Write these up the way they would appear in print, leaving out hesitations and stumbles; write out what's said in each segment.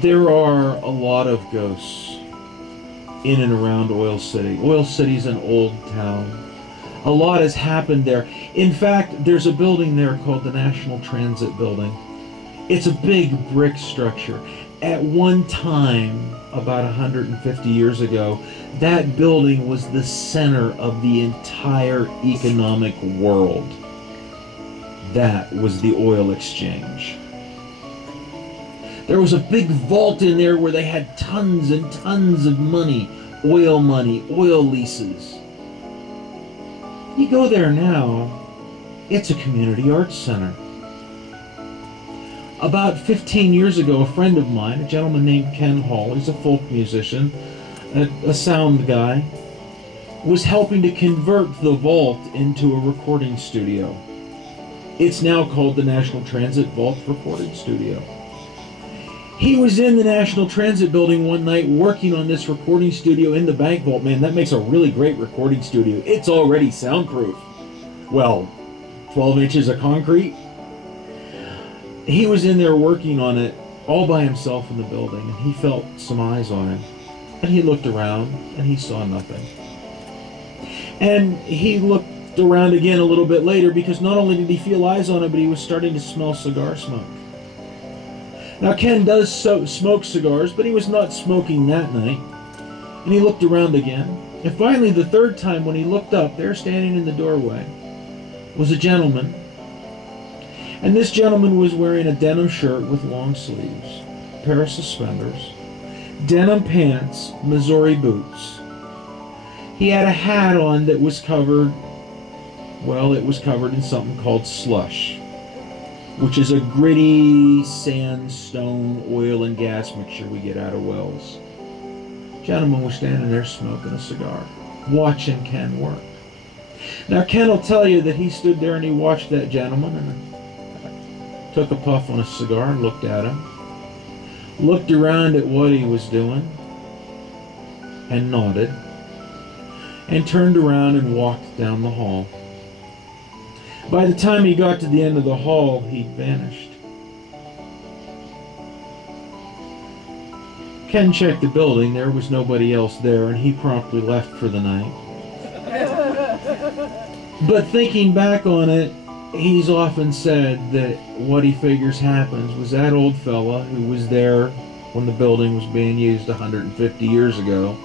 There are a lot of ghosts in and around Oil City. Oil City's an old town. A lot has happened there. In fact, there's a building there called the National Transit Building. It's a big brick structure. At one time, about 150 years ago, that building was the center of the entire economic world. That was the oil exchange. There was a big vault in there where they had tons and tons of money, oil leases. You go there now, it's a community arts center. About 15 years ago, a friend of mine, a gentleman named Ken Hall, he's a folk musician, a sound guy, was helping to convert the vault into a recording studio. It's now called the National Transit Vault Recording Studio. He was in the National Transit Building one night working on this recording studio in the bank vault. Man, that makes a really great recording studio. It's already soundproof. Well, 12 inches of concrete. He was in there working on it all by himself in the building, and he felt some eyes on him. And he looked around, and he saw nothing. And he looked around again a little bit later, because not only did he feel eyes on him, but he was starting to smell cigar smoke. Now, Ken does smoke cigars, but he was not smoking that night. And he looked around again. And finally, the third time when he looked up, there standing in the doorway was a gentleman. And this gentleman was wearing a denim shirt with long sleeves, a pair of suspenders, denim pants, Missouri boots. He had a hat on that was covered, well, it was covered in something called slush, which is a gritty sandstone oil and gas mixture we get out of wells. The gentleman was standing there smoking a cigar, watching Ken work. Now, Ken will tell you that he stood there and he watched that gentleman and took a puff on a cigar and looked at him, looked around at what he was doing, and nodded, and turned around and walked down the hall. By the time he got to the end of the hall, he'd vanished. Ken checked the building. There was nobody else there, and he promptly left for the night. But thinking back on it, he's often said that what he figures happens was that old fella who was there when the building was being used 150 years ago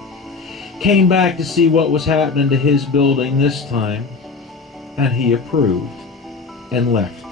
came back to see what was happening to his building this time, and he approved and left.